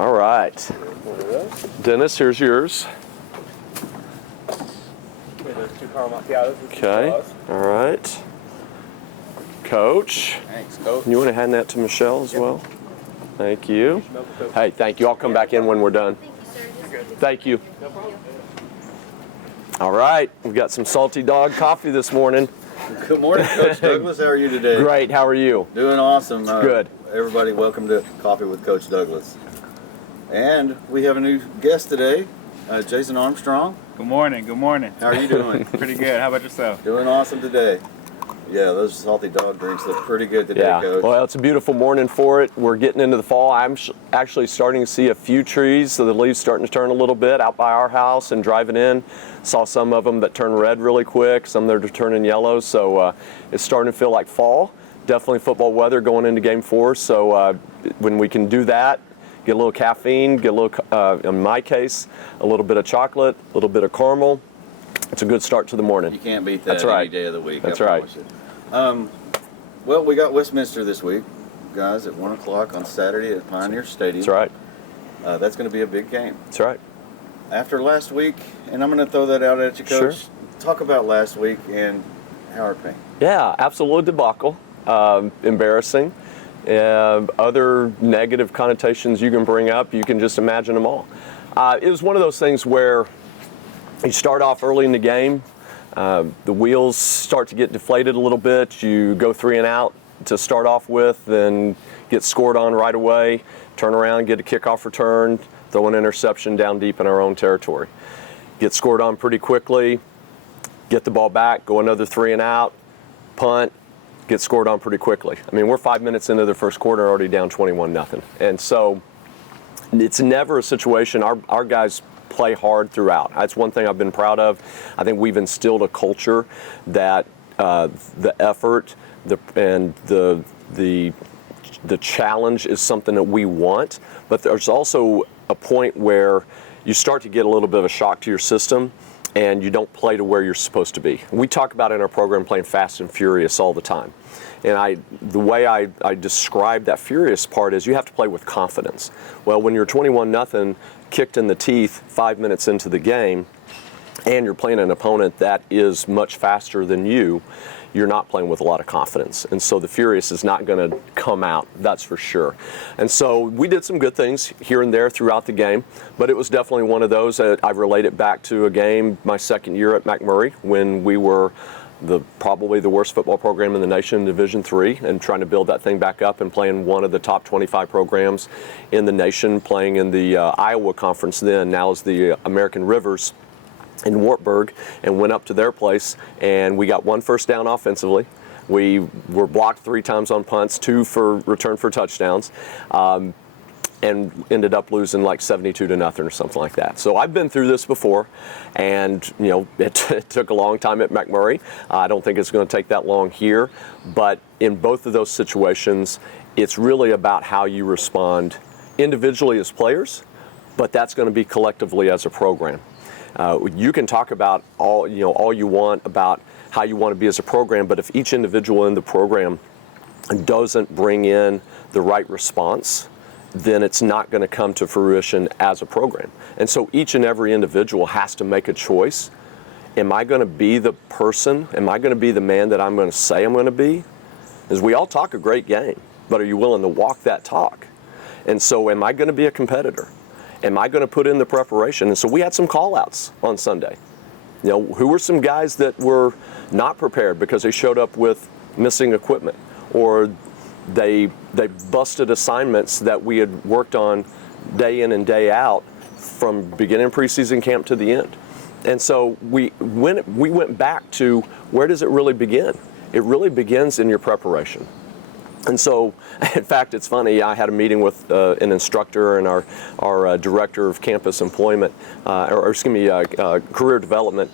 All right. Dennis, here's yours. Okay. All right. Coach. Thanks, Coach. You want to hand that to Michelle as well? Thank you. Hey, thank you. I'll come back in when we're done. Thank you. All right. We've got some salty dog coffee this morning. Good morning, Coach Douglas. How are you today? Great. How are you? Doing awesome. Good. Everybody, welcome to Coffee with Coach Douglas. And we have a new guest today, Jason Armstrong. Good morning. Good morning. How are you doing? Pretty good. How about yourself? Doing awesome today. Yeah, those salty dog drinks look pretty good today, Coach. Well, it's a beautiful morning for it. We're getting into the fall. I'm actually starting to see a few trees, so the leaves starting to turn a little bit out by our house and driving in. Saw some of them that turn red really quick, some that are turning yellow, so it's starting to feel like fall. Definitely football weather going into Game 4, so when we can do that, get a little caffeine, get a little, in my case, a little bit of chocolate, a little bit of caramel. It's a good start to the morning. You can't beat that any day of the week. That's right. Well, we got Westminster this week, guys, at 1 o'clock on Saturday at Pioneer Stadium. That's right. That's going to be a big game. That's right. After last week, and I'm going to throw that out at you, Coach. Sure. Talk about last week and Howard Payne. Yeah, absolute debacle. Embarrassing. Other negative connotations you can bring up, you can just imagine them all. It was one of those things where you start off early in the game, the wheels start to get deflated a little bit, you go 3 and out to start off with, then get scored on right away, turn around, get a kickoff return, throw an interception down deep in our own territory. Get scored on pretty quickly, get the ball back, go another 3 and out, punt, get scored on pretty quickly. I mean, we're 5 minutes into the first quarter, already down 21-0. And so it's never a situation, our guys play hard throughout. That's one thing I've been proud of. I think we've instilled a culture that the effort and the challenge is something that we want, but there's also a point where you start to get a little bit of a shock to your system and you don't play to where you're supposed to be. We talk about in our program playing fast and furious all the time. And the way I describe that furious part is you have to play with confidence. Well, when you're 21-0 kicked in the teeth 5 minutes into the game and you're playing an opponent that is much faster than you, you're not playing with a lot of confidence. And so the furious is not going to come out, that's for sure. And so we did some good things here and there throughout the game, but it was definitely one of those that I relate it back to a game my second year at McMurray when we were probably the worst football program in the nation in Division III, and trying to build that thing back up and playing one of the top 25 programs in the nation, playing in the Iowa Conference then, now is the American Rivers in Wartburg, and went up to their place, and we got 1 first down offensively. We were blocked 3 times on punts, 2 for return for touchdowns, and ended up losing like 72-0 or something like that. So I've been through this before, and it took a long time at McMurray. I don't think it's going to take that long here, but in both of those situations, it's really about how you respond individually as players, but that's going to be collectively as a program. You can talk about all you want about how you want to be as a program, but if each individual in the program doesn't bring in the right response, then it's not going to come to fruition as a program. And so each and every individual has to make a choice. Am I going to be the person? Am I going to be the man that I'm going to say I'm going to be? Because we all talk a great game, but are you willing to walk that talk? And so am I going to be a competitor? Am I going to put in the preparation? And so we had some call-outs on Sunday. Who were some guys that were not prepared because they showed up with missing equipment, or they busted assignments that we had worked on day in and day out from beginning preseason camp to the end. And so we went back to, where does it really begin? It really begins in your preparation. And so, in fact, it's funny, I had a meeting with an instructor and our director of campus employment, career development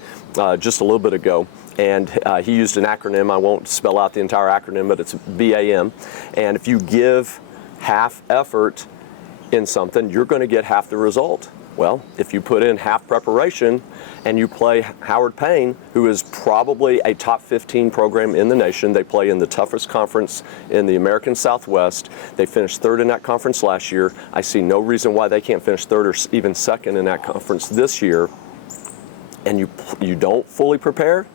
just a little bit ago. And he used an acronym. I won't spell out the entire acronym, but it's BAM. And if you give half effort in something, you're going to get half the result. Well, if you put in half preparation and you play Howard Payne, who is probably a top 15 program in the nation, they play in the toughest conference in the American Southwest. They finished third in that conference last year. I see no reason why they can't finish third or even second in that conference this year. And you don't fully prepare,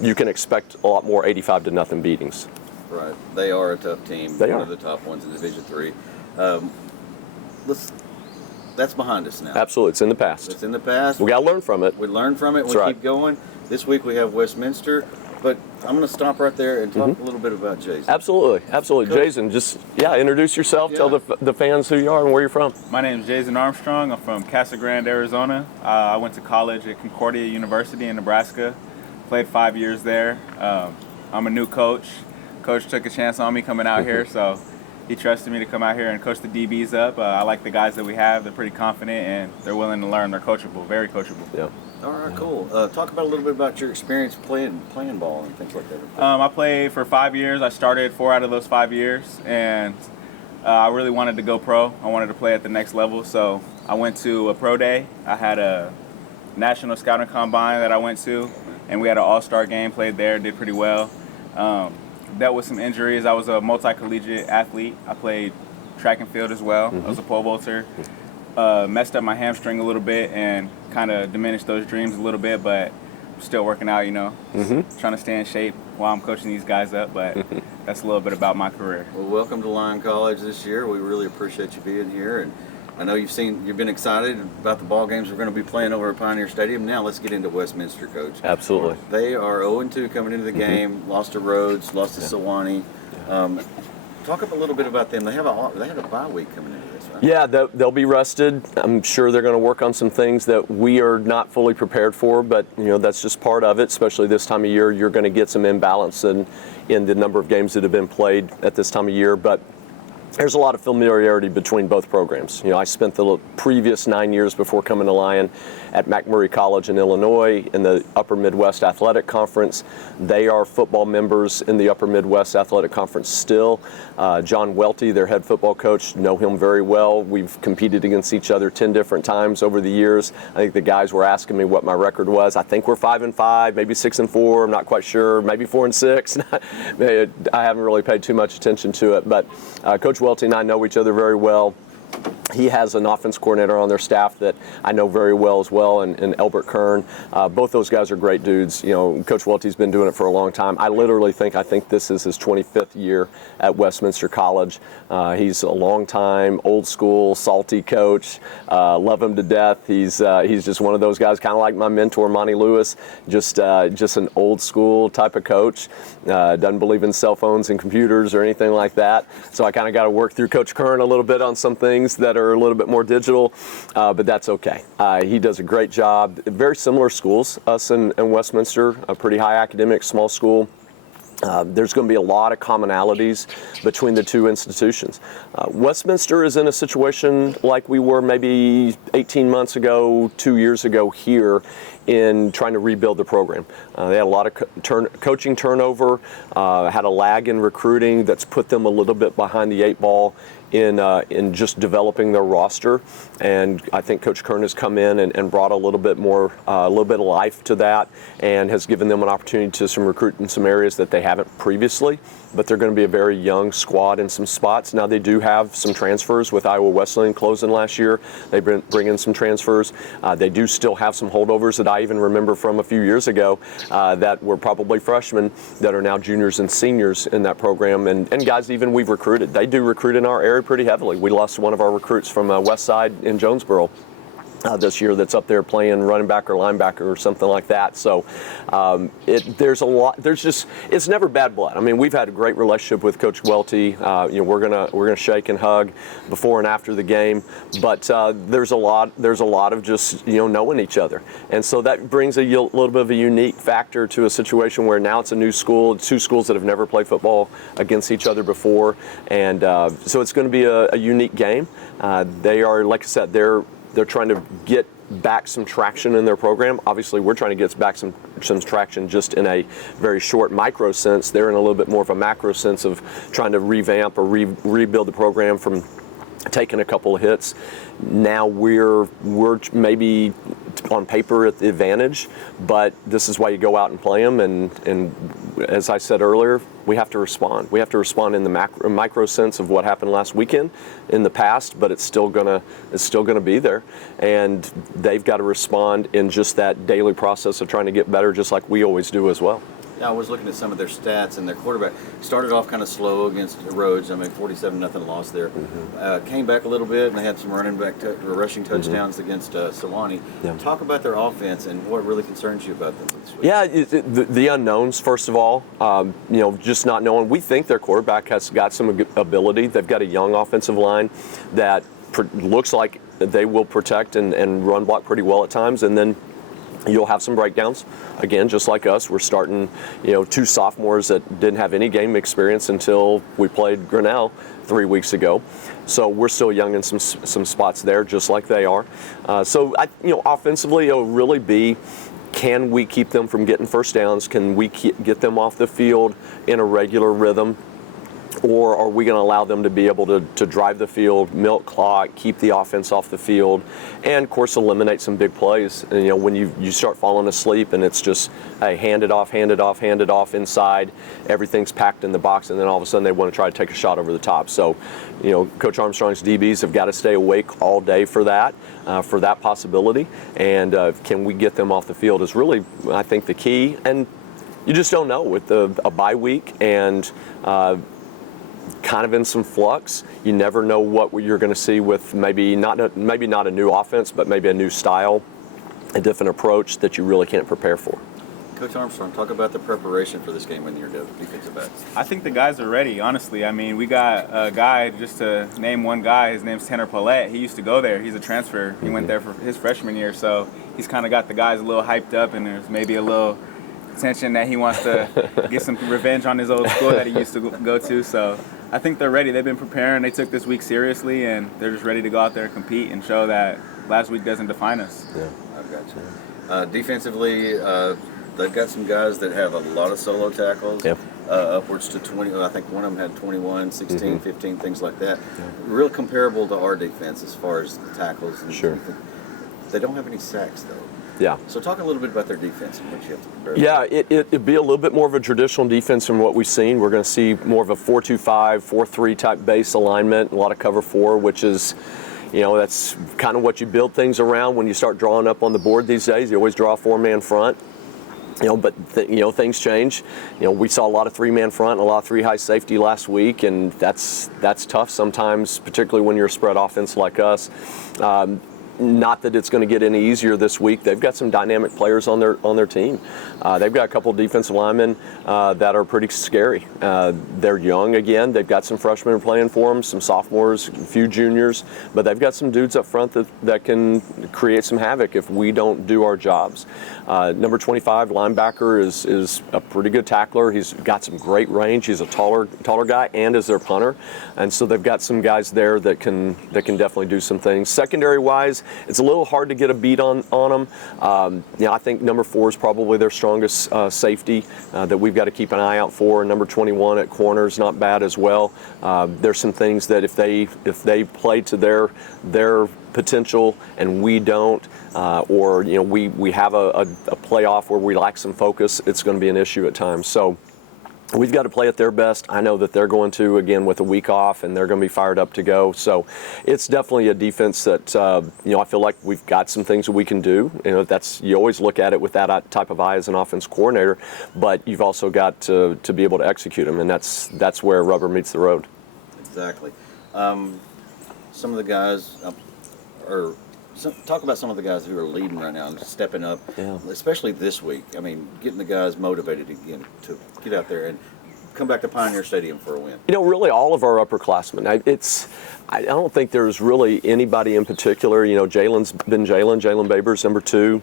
you can expect a lot more 85-0 beatings. Right. They are a tough team. They one are. of the top ones in Division III. That's behind us now. Absolutely, it's in the past. It's in the past. We got to learn from it. We learn from it. That's We right. keep going. This week we have Westminster, but I'm going to stop right there and talk a little bit about Jason. Absolutely. Coach. Jason, just, introduce yourself. Yeah. Tell the fans who you are and where you're from. My name is Jason Armstrong. I'm from Casa Grande, Arizona. I went to college at Concordia University in Nebraska. Played 5 years there. I'm a new coach. Coach took a chance on me coming out here, so he trusted me to come out here and coach the DBs up. I like the guys that we have. They're pretty confident and they're willing to learn. They're coachable, very coachable. Yeah. All right, cool. Talk about a little bit about your experience playing ball and things like that. I played for 5 years. I started 4 out of those 5 years, and I really wanted to go pro. I wanted to play at the next level, so I went to a pro day. I had a national scouting combine that I went to, and we had an all-star game, played there, did pretty well. Dealt with some injuries. I was a multi-collegiate athlete. I played track and field as well. I was a pole vaulter. Messed up my hamstring a little bit and kind of diminished those dreams a little bit, but still working out, trying to stay in shape while I'm coaching these guys up, but that's a little bit about my career. Well, welcome to Lyon College this year. We really appreciate you being here, and I know you've been excited about the ball games we're going to be playing over at Pioneer Stadium. Now let's get into Westminster, Coach. Absolutely. They are 0-2 coming into the game. Lost to Rhodes, lost to Sewanee. Talk up a little bit about them. They had a bye week coming into this, right? Yeah, they'll be rested. I'm sure they're going to work on some things that we are not fully prepared for, but that's just part of it. Especially this time of year, you're going to get some imbalance in the number of games that have been played at this time of year, but there's a lot of familiarity between both programs. I spent the previous 9 years before coming to Lyon at McMurray College in Illinois in the Upper Midwest Athletic Conference. They are football members in the Upper Midwest Athletic Conference still. John Welty, their head football coach, know him very well. We've competed against each other 10 different times over the years. I think the guys were asking me what my record was. I think we're 5-5, maybe 6-4. I'm not quite sure. Maybe 4-6. I haven't really paid too much attention to it, but Coach Welty and I know each other very well. He has an offense coordinator on their staff that I know very well as well, and Elbert Kern. Both those guys are great dudes. Coach Welty's been doing it for a long time. I think this is his 25th year at Westminster College. He's a long time, old school, salty coach. Love him to death. He's just one of those guys, kind of like my mentor, Monty Lewis. Just an old school type of coach. Doesn't believe in cell phones and computers or anything like that. So I kind of got to work through Coach Kern a little bit on some things that are a little bit more digital, but that's okay. He does a great job. Very similar schools, us and Westminster, a pretty high academic, small school. There's going to be a lot of commonalities between the two institutions. Westminster is in a situation like we were maybe 18 months ago, 2 years ago here in trying to rebuild the program. They had a lot of coaching turnover, had a lag in recruiting that's put them a little bit behind the 8 ball in just developing their roster, and I think Coach Kern has come in and brought a little bit of life to that, and has given them an opportunity to recruit in some areas that they haven't previously. But they're going to be a very young squad in some spots. Now they do have some transfers with Iowa Wesleyan closing last year. They bring in some transfers. They do still have some holdovers that I even remember from a few years ago that were probably freshmen that are now juniors and seniors in that program, and guys even we've recruited. They do recruit in our area pretty heavily. We lost one of our recruits from West Side in Jonesboro this year that's up there playing running back or linebacker or something like that. So there's a lot. It's never bad blood. I mean, we've had a great relationship with Coach Welty. We're gonna shake and hug before and after the game. But there's a lot of just knowing each other, and so that brings a little bit of a unique factor to a situation where now it's a new school, 2 schools that have never played football against each other before, and so it's going to be a unique game. They are, like I said, they're trying to get back some traction in their program. Obviously, we're trying to get back some traction just in a very short micro sense. They're in a little bit more of a macro sense of trying to revamp or rebuild the program from taken a couple of hits. Now we're maybe on paper at the advantage, but this is why you go out and play them. And as I said earlier, we have to respond. We have to respond in the micro sense of what happened last weekend in the past, but it's still gonna be there, and they've got to respond in just that daily process of trying to get better, just like we always do as well. Yeah, I was looking at some of their stats, and their quarterback started off kind of slow against the Rhodes. 47-0 loss there. Came back a little bit, and they had some rushing touchdowns against Sewanee. Yeah. Talk about their offense and what really concerns you about them this week. Yeah, the unknowns, first of all, just not knowing. We think their quarterback has got some ability. They've got a young offensive line that looks like they will protect and run block pretty well at times, and then you'll have some breakdowns. Again, just like us, we're starting, two sophomores that didn't have any game experience until we played Grinnell 3 weeks ago. So we're still young in some spots there, just like they are. Offensively, it'll really be, can we keep them from getting first downs? Can we get them off the field in a regular rhythm? Or are we going to allow them to be able to drive the field, milk clock, keep the offense off the field, and, of course, eliminate some big plays? And, when you start falling asleep and it's just, hey, hand it off inside, everything's packed in the box, and then all of a sudden they want to try to take a shot over the top. So, Coach Armstrong's DBs have got to stay awake all day for that possibility. And can we get them off the field is really, I think, the key. And you just don't know with a bye week and kind of in some flux. You never know what you're going to see with maybe not a new offense, but maybe a new style, a different approach that you really can't prepare for. Coach Armstrong, talk about the preparation for this game with your defensive backs. I think the guys are ready, honestly. I mean, we got a guy, just to name one guy, his name's Tanner Paulette. He used to go there. He's a transfer. He went there for his freshman year, so he's kind of got the guys a little hyped up, and there's maybe a little tension that he wants to get some revenge on his old school that he used to go to. So I think they're ready. They've been preparing. They took this week seriously, and they're just ready to go out there and compete and show that last week doesn't define us. Yeah, I've got you. Defensively, they've got some guys that have a lot of solo tackles, upwards to 20. I think one of them had 21, 16, 15, things like that. Yeah. Real comparable to our defense as far as the tackles. And sure. They don't have any sacks, though. Yeah. So talk a little bit about their defense and what you have to compare. Yeah, it'd be a little bit more of a traditional defense from what we've seen. We're going to see more of a 4-2-5, 4-3 type base alignment, a lot of cover 4, which is, that's kind of what you build things around when you start drawing up on the board these days. You always draw a 4-man front. But things change. We saw a lot of 3-man front and a lot of 3-high safety last week, and that's tough sometimes, particularly when you're a spread offense like us. Not that it's going to get any easier this week. They've got some dynamic players on their team. They've got a couple of defensive linemen that are pretty scary. They're young again. They've got some freshmen playing for them, some sophomores, a few juniors, but they've got some dudes up front that can create some havoc if we don't do our jobs. Number 25 linebacker is a pretty good tackler. He's got some great range. He's a taller guy and is their punter, and so they've got some guys there that can definitely do some things. Secondary wise, it's a little hard to get a beat on them. I think number 4 is probably their strongest safety that we've got to keep an eye out for. Number 21 at corner is not bad as well. There's some things that if they play to their potential and we don't, or we have a playoff where we lack some focus, it's going to be an issue at times. So we've got to play at their best. I know that they're going to, again, with a week off, and they're going to be fired up to go. So it's definitely a defense that, I feel like we've got some things that we can do. You always look at it with that type of eye as an offense coordinator, but you've also got to be able to execute them, and that's where rubber meets the road. Exactly. Some of the guys talk about some of the guys who are leading right now and stepping up, especially this week. I mean, getting the guys motivated again to get out there and come back to Pioneer Stadium for a win. Really all of our upperclassmen. I don't think there's really anybody in particular. Jalen Babers, number 2,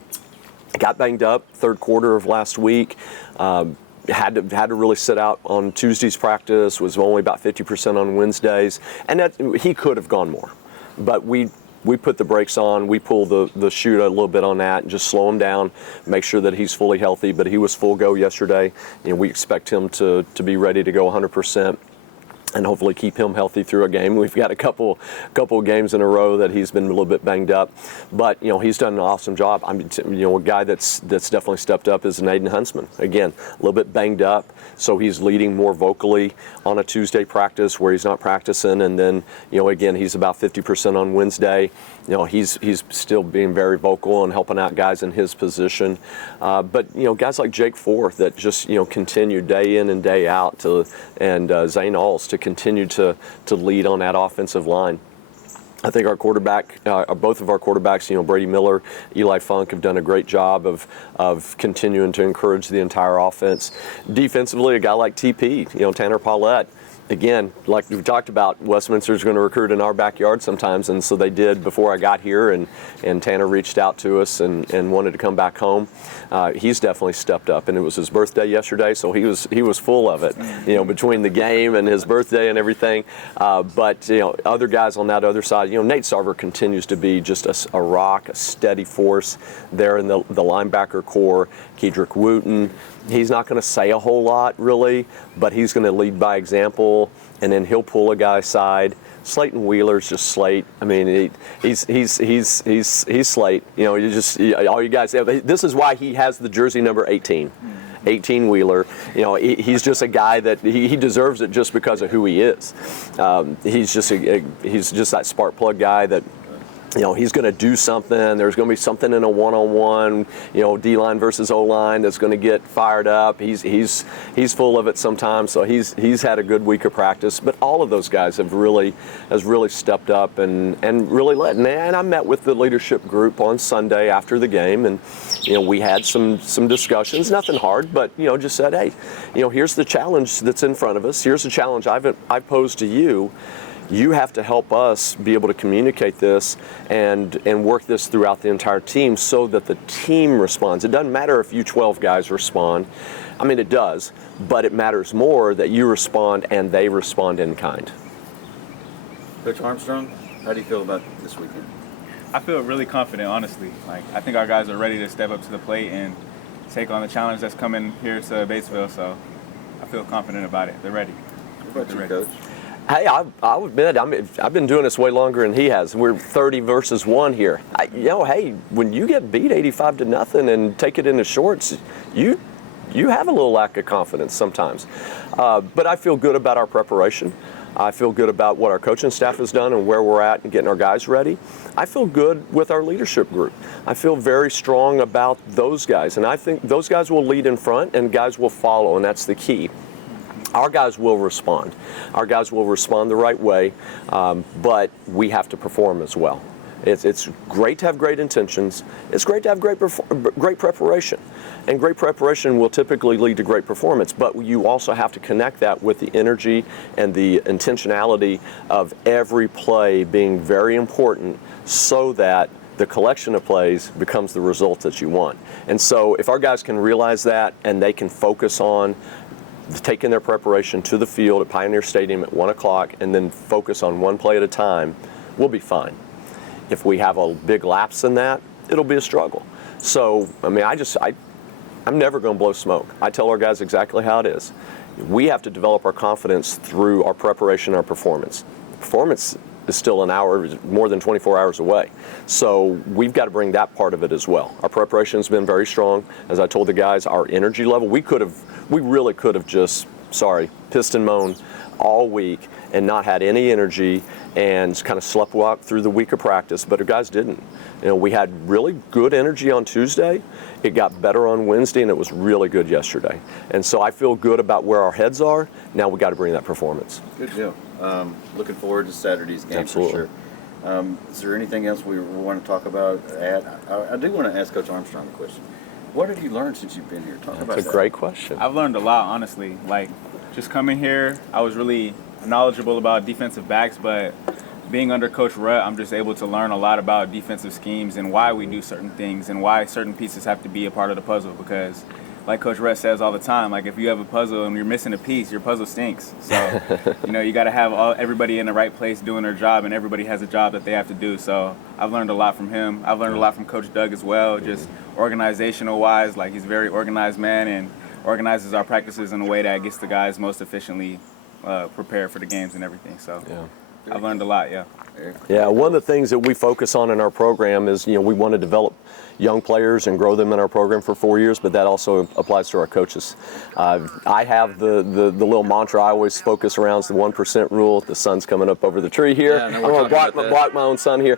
got banged up third quarter of last week. Had to really sit out on Tuesday's practice, was only about 50% on Wednesdays, and that he could have gone more. But we put the brakes on, we pull the chute a little bit on that and just slow him down, make sure that he's fully healthy. But he was full go yesterday. We expect him to be ready to go 100%. and hopefully keep him healthy through a game. We've got a couple of games in a row that he's been a little bit banged up, but he's done an awesome job. I mean, a guy that's definitely stepped up is Naden Huntsman. Again, a little bit banged up, so he's leading more vocally on a Tuesday practice where he's not practicing, and then again he's about 50% on Wednesday. He's still being very vocal and helping out guys in his position, but guys like Jake Forth that just continue day in and day out and Zane Alls to continue to lead on that offensive line. I think our quarterback, both of our quarterbacks, Brady Miller, Eli Funk, have done a great job of continuing to encourage the entire offense. Defensively, a guy like TP, Tanner Paulette. Again, like we've talked about, Westminster is going to recruit in our backyard sometimes, and so they did before I got here, and Tanner reached out to us and wanted to come back home. He's definitely stepped up, and it was his birthday yesterday, so he was full of it, between the game and his birthday and everything. But other guys on that other side, Nate Sarver continues to be just a rock, a steady force there in the linebacker core. Kedrick Wooten, he's not going to say a whole lot really, but he's going to lead by example, and then he'll pull a guy aside. Slayton Wheeler's just Slate. I mean, he's Slate. You just all you guys. This is why he has the jersey number 18. 18 Wheeler. He's just a guy that he deserves it just because of who he is. He's just that spark plug guy that. He's going to do something. There's going to be something in a one-on-one, D-line versus O-line that's going to get fired up. He's full of it sometimes. So he's had a good week of practice. But all of those guys have really stepped up and really led. And I met with the leadership group on Sunday after the game, and we had some discussions. Nothing hard, but just said, hey, here's the challenge that's in front of us. Here's the challenge I've posed to you. You have to help us be able to communicate this and work this throughout the entire team so that the team responds. It doesn't matter if you 12 guys respond. I mean, it does, but it matters more that you respond and they respond in kind. Coach Armstrong, how do you feel about this weekend? I feel really confident, honestly. I think our guys are ready to step up to the plate and take on the challenge that's coming here to Batesville, so I feel confident about it. They're ready. What about you, Coach? Hey, I'll admit, I've been doing this way longer than he has. We're 30 versus 1 here. Hey, when you get beat 85-0 and take it into shorts, you have a little lack of confidence sometimes. But I feel good about our preparation. I feel good about what our coaching staff has done and where we're at and getting our guys ready. I feel good with our leadership group. I feel very strong about those guys, and I think those guys will lead in front and guys will follow, and that's the key. Our guys will respond. Our guys will respond the right way, but we have to perform as well. It's great to have great intentions. It's great to have great preparation. And great preparation will typically lead to great performance, but you also have to connect that with the energy and the intentionality of every play being very important so that the collection of plays becomes the result that you want. And so if our guys can realize that and they can focus on taking their preparation to the field at Pioneer Stadium at 1 o'clock and then focus on one play at a time, we'll be fine. If we have a big lapse in that, it'll be a struggle. So, I mean, I'm never going to blow smoke. I tell our guys exactly how it is. We have to develop our confidence through our preparation and our performance. Performance is still an hour, more than 24 hours away. So we've got to bring that part of it as well. Our preparation has been very strong. As I told the guys, our energy level, we really could have just, pissed and moaned all week and not had any energy and kind of sleptwalk through the week of practice, but our guys didn't. We had really good energy on Tuesday. It got better on Wednesday, and it was really good yesterday. And so I feel good about where our heads are. Now we got to bring that performance. Good deal. Looking forward to Saturday's game. Absolutely. For sure. Is there anything else we want to talk about? I do want to ask Coach Armstrong a question. What have you learned since you've been here? Talk about that. That's a great question. I've learned a lot, honestly. Just coming here, I was really knowledgeable about defensive backs, but being under Coach Rutt, I'm just able to learn a lot about defensive schemes and why we do certain things and why certain pieces have to be a part of the puzzle. Because, like Coach Rutt says all the time, if you have a puzzle and you're missing a piece, your puzzle stinks. So, you got to have everybody in the right place doing their job, and everybody has a job that they have to do. So I've learned a lot from him. I've learned a lot from Coach Doug as well, just organizational-wise. He's a very organized man and organizes our practices in a way that gets the guys most efficiently prepare for the games and everything. So Yeah. I've learned a lot. Yeah. Yeah, one of the things that we focus on in our program is, we want to develop young players and grow them in our program for 4 years, but that also applies to our coaches. I have the little mantra I always focus around is the 1% rule. The sun's coming up over the tree here. Yeah, no, I'm we're going to talking about that. block my own sun here.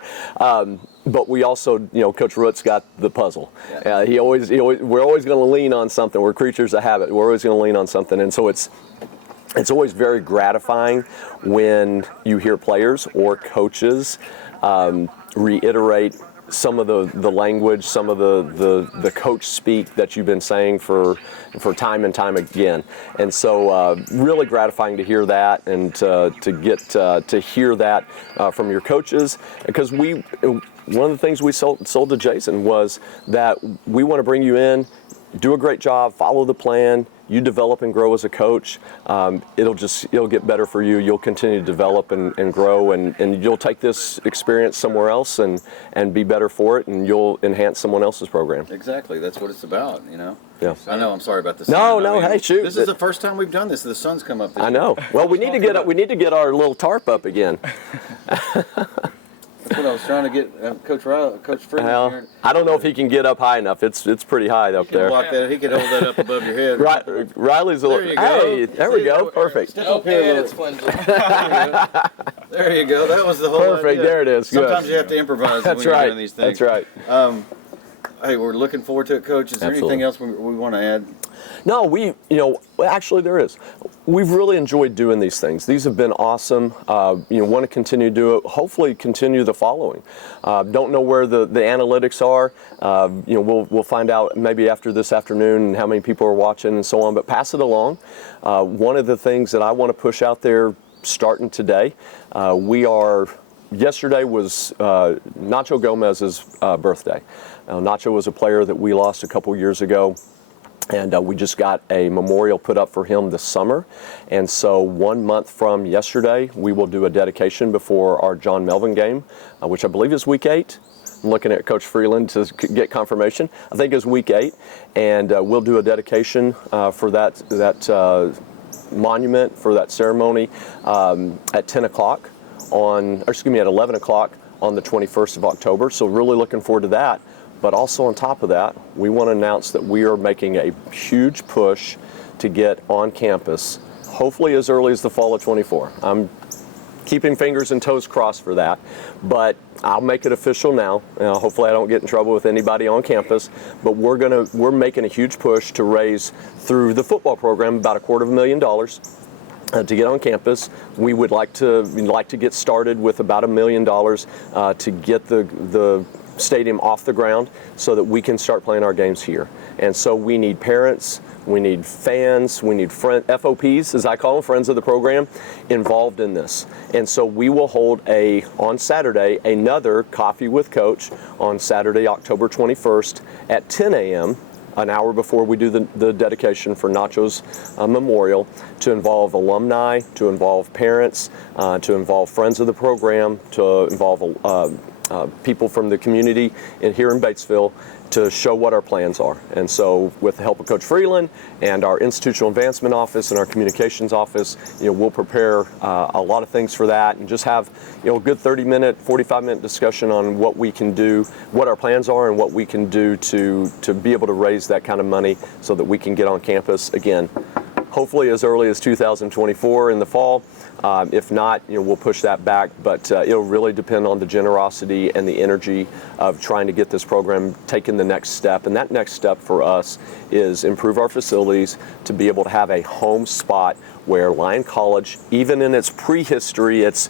But we also, Coach Root's got the puzzle. Yeah. We're always going to lean on something. We're creatures of habit. We're always going to lean on something. And so it's always very gratifying when you hear players or coaches reiterate some of the language, some of the coach speak that you've been saying for time and time again. And so really gratifying to hear that and to get to hear that from your coaches, because one of the things we sold to Jason was that we want to bring you in, do a great job, follow the plan. You develop and grow as a coach. It'll get better for you. You'll continue to develop and grow, and you'll take this experience somewhere else and be better for it, and you'll enhance someone else's program. Exactly. That's what it's about, Yeah. I know. I'm sorry about this. No, hey, shoot. This is the first time we've done this. The sun's come up. I know. Well, we need to get our little tarp up again. That's what I was trying to get Coach Freeman Well, here. I don't know if he can get up high enough. It's pretty high up He can there. block that. He could hold that up above your head. Riley's a There little. you go. Hey, there we go. Perfect. Step up here a little. There you go. That was the whole Perfect. idea. There it is. Good. Sometimes you have to improvise when That's you're right. doing these things. That's right. Hey, we're looking forward to it, Coach. Is there Absolutely. anything else we want to add? No, actually there is. We've really enjoyed doing these things. These have been awesome. Want to continue to do it. Hopefully continue the following. Don't know where the analytics are. We'll find out maybe after this afternoon and how many people are watching and so on, but pass it along. One of the things that I want to push out there starting today, yesterday was Nacho Gomez's birthday. Nacho was a player that we lost a couple years ago, and we just got a memorial put up for him this summer. And so 1 month from yesterday, we will do a dedication before our John Melvin game, which I believe is week 8. I'm looking at Coach Freeland to get confirmation. I think it's week 8, and we'll do a dedication for that monument, for that ceremony at 10 o'clock at 11 o'clock on the 21st of October. So really looking forward to that. But also on top of that, we want to announce that we are making a huge push to get on campus, hopefully as early as the fall of 24. I'm keeping fingers and toes crossed for that, but I'll make it official now. Hopefully I don't get in trouble with anybody on campus, but we're making a huge push to raise through the football program about $250,000 to get on campus. We'd like to get started with about $1 million to get the stadium off the ground so that we can start playing our games here. And so we need parents, we need fans, we need FOPs, as I call them, friends of the program, involved in this. And so we will hold on Saturday, another Coffee with Coach on Saturday, October 21st at 10 a.m., an hour before we do the dedication for Nacho's memorial, to involve alumni, to involve parents, to involve friends of the program, to involve people from the community here in Batesville, to show what our plans are. And so with the help of Coach Freeland and our institutional advancement office and our communications office, we'll prepare a lot of things for that, and just have a good 30-minute, 45-minute discussion on what we can do, what our plans are, and what we can do to be able to raise that kind of money so that we can get on campus again, hopefully as early as 2024 in the fall. If not, we'll push that back, but it'll really depend on the generosity and the energy of trying to get this program taking the next step. And that next step for us is improve our facilities to be able to have a home spot where Lyon College, even in its prehistory, it's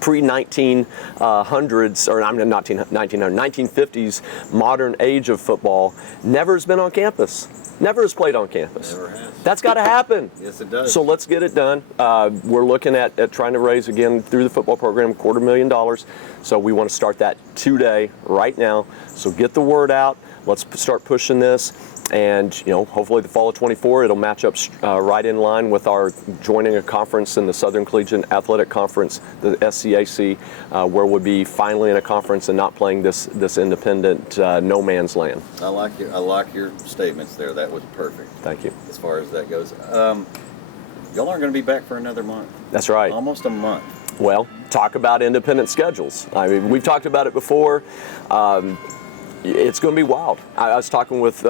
pre-1900s, or I'm not 1950s modern age of football, never has been on campus, never has played on campus. Never has. That's got to happen. Yes, it does. So let's get it done. We're looking at trying to raise, again, through the football program, $250,000. So we want to start that today, right now. So get the word out. Let's start pushing this. And hopefully the fall of 24, it'll match up right in line with our joining a conference in the Southern Collegiate Athletic Conference, the SCAC, where we'll be finally in a conference and not playing this independent no man's land. I like your statements there. That was perfect. Thank you. As far as that goes. Y'all aren't going to be back for another month. That's right. Almost a month. Well, talk about independent schedules. I mean, we've talked about it before. It's going to be wild. I was talking with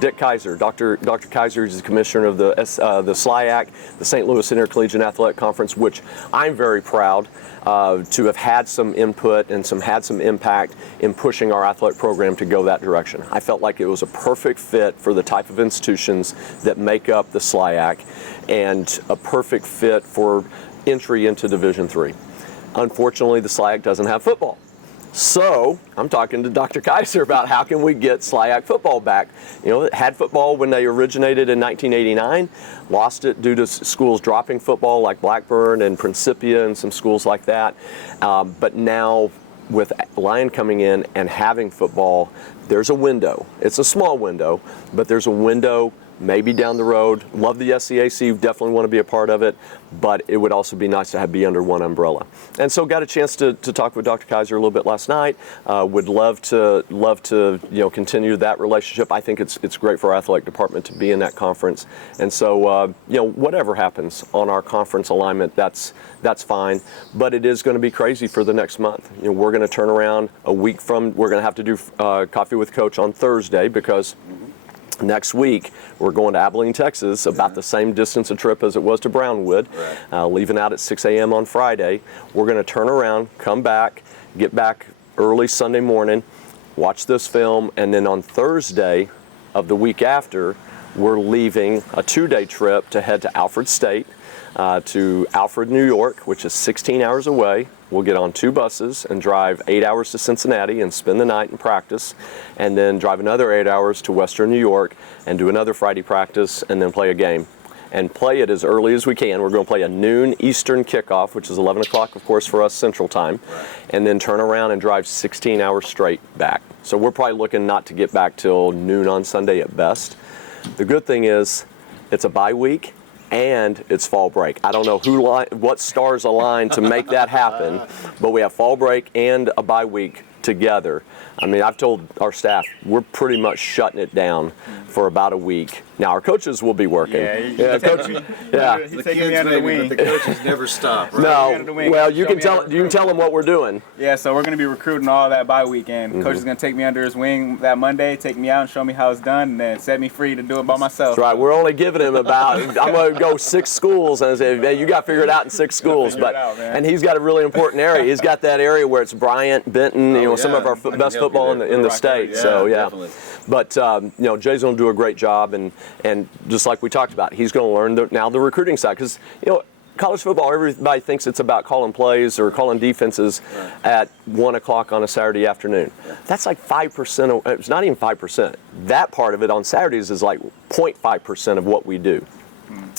Dick Kaiser. Dr. Kaiser is the commissioner of the SLIAC, the St. Louis Intercollegiate Athletic Conference, which I'm very proud to have had some input and had some impact in pushing our athletic program to go that direction. I felt like it was a perfect fit for the type of institutions that make up the SLIAC and a perfect fit for entry into Division III. Unfortunately, the SLIAC doesn't have football. So I'm talking to Dr. Kaiser about how can we get SLIAC football back. You know, it had football when they originated in 1989, lost it due to schools dropping football like Blackburn and Principia and some schools like that. But now with Lion coming in and having football, there's a window. It's a small window, but there's a window maybe down the road. Love the SCAC, definitely want to be a part of it, but it would also be nice to be under one umbrella. And so got a chance to talk with Dr. Kaiser a little bit last night. Would love to continue that relationship. I think it's great for our athletic department to be in that conference. And so whatever happens on our conference alignment, that's fine. But it is going to be crazy for the next month. We're going to turn around a week from. We're going to have to do Coffee with Coach on Thursday because. Next week, we're going to Abilene, Texas, about the same distance a trip as it was to Brownwood, leaving out at 6 a.m. on Friday. We're going to turn around, come back, get back early Sunday morning, watch this film, and then on Thursday of the week after, we're leaving a 2-day trip to head to Alfred State, to Alfred, New York, which is 16 hours away. We'll get on 2 buses and drive 8 hours to Cincinnati and spend the night in practice, and then drive another 8 hours to Western New York and do another Friday practice and then play a game. And play it as early as we can. We're going to play a noon Eastern kickoff, which is 11 o'clock, of course, for us Central Time, and then turn around and drive 16 hours straight back. So we're probably looking not to get back till noon on Sunday at best. The good thing is it's a bye week. And it's fall break. I don't know what stars align to make that happen, but we have fall break and a bye week together. I mean, I've told our staff we're pretty much shutting it down for about a week. Now our coaches will be working. The kids maybe, but the coaches never stop. Right? No, well, you can tell them what we're doing. Yeah, so we're going to be recruiting all that bye weekend. Coach is going to take me under his wing that Monday, take me out and show me how it's done, and then set me free to do it by myself. That's right. We're only giving him about. I'm going to go 6 schools and say, hey, you got to figure it out in 6 schools. And he's got a really important area. He's got that area where it's Bryant, Benton, some of our best football in the state. Yeah, so yeah. Definitely. But Jay's going to do a great job, and just like we talked about, he's going to learn now the recruiting side, because college football, everybody thinks it's about calling plays or calling defenses at 1 o'clock on a Saturday afternoon. That's like 5%. It's not even 5%. That part of it on Saturdays is like 0.5% of what we do,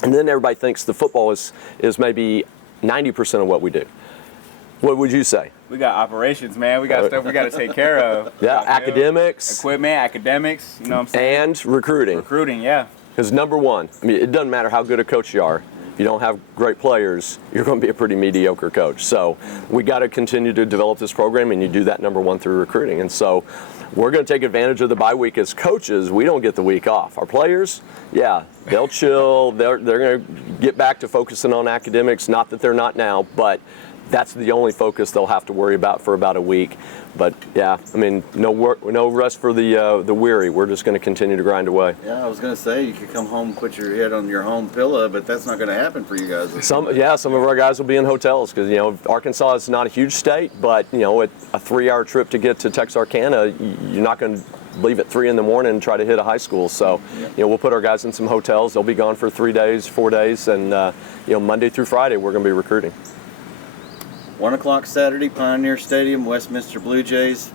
and then everybody thinks the football is maybe 90% of what we do. What would you say? We got operations, man. We got stuff we got to take care of. Yeah, academics. Equipment, academics, you know what I'm saying? And recruiting. Recruiting, yeah. Because number one, I mean, it doesn't matter how good a coach you are. If you don't have great players, you're going to be a pretty mediocre coach. So we got to continue to develop this program, and you do that, number one, through recruiting. And so we're going to take advantage of the bye week. As coaches, we don't get the week off. Our players, yeah, they'll chill. They're going to get back to focusing on academics. Not that they're not now, but that's the only focus they'll have to worry about for about a week. But yeah, I mean, no rest for the weary. We're just going to continue to grind away. Yeah, I was going to say you could come home, put your head on your home pillow, but that's not going to happen for you guys. Some of our guys will be in hotels because Arkansas is not a huge state, but a 3-hour trip to get to Texarkana, you're not going to leave at 3 in the morning and try to hit a high school. So we'll put our guys in some hotels. They'll be gone for 3 days, 4 days, and Monday through Friday we're going to be recruiting. 1 o'clock Saturday, Pioneer Stadium, Westminster Blue Jays.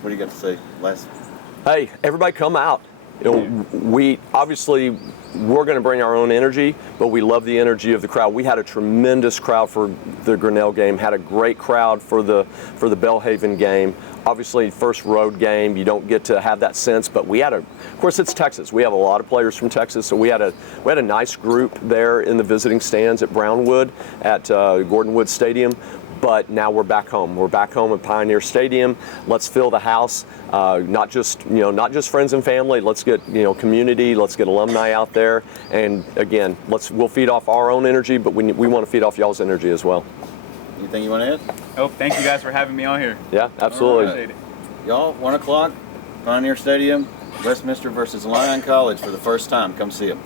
What do you got to say? Hey, everybody come out. We obviously we're going to bring our own energy, but we love the energy of the crowd. We had a tremendous crowd for the Grinnell game. Had a great crowd for the Belhaven game. Obviously, first road game, you don't get to have that sense, but of course, it's Texas. We have a lot of players from Texas, so we had a nice group there in the visiting stands at Brownwood at Gordon Wood Stadium. but now we're back home. We're back home at Pioneer Stadium. Let's fill the house. Not just friends and family. Let's get community. Let's get alumni out there. And again, we'll feed off our own energy, but we want to feed off y'all's energy as well. Anything you want to add? Oh, thank you guys for having me on here. Yeah, absolutely. Appreciate it. Y'all, 1 o'clock, Pioneer Stadium, Westminster versus Lyon College for the first time. Come see them.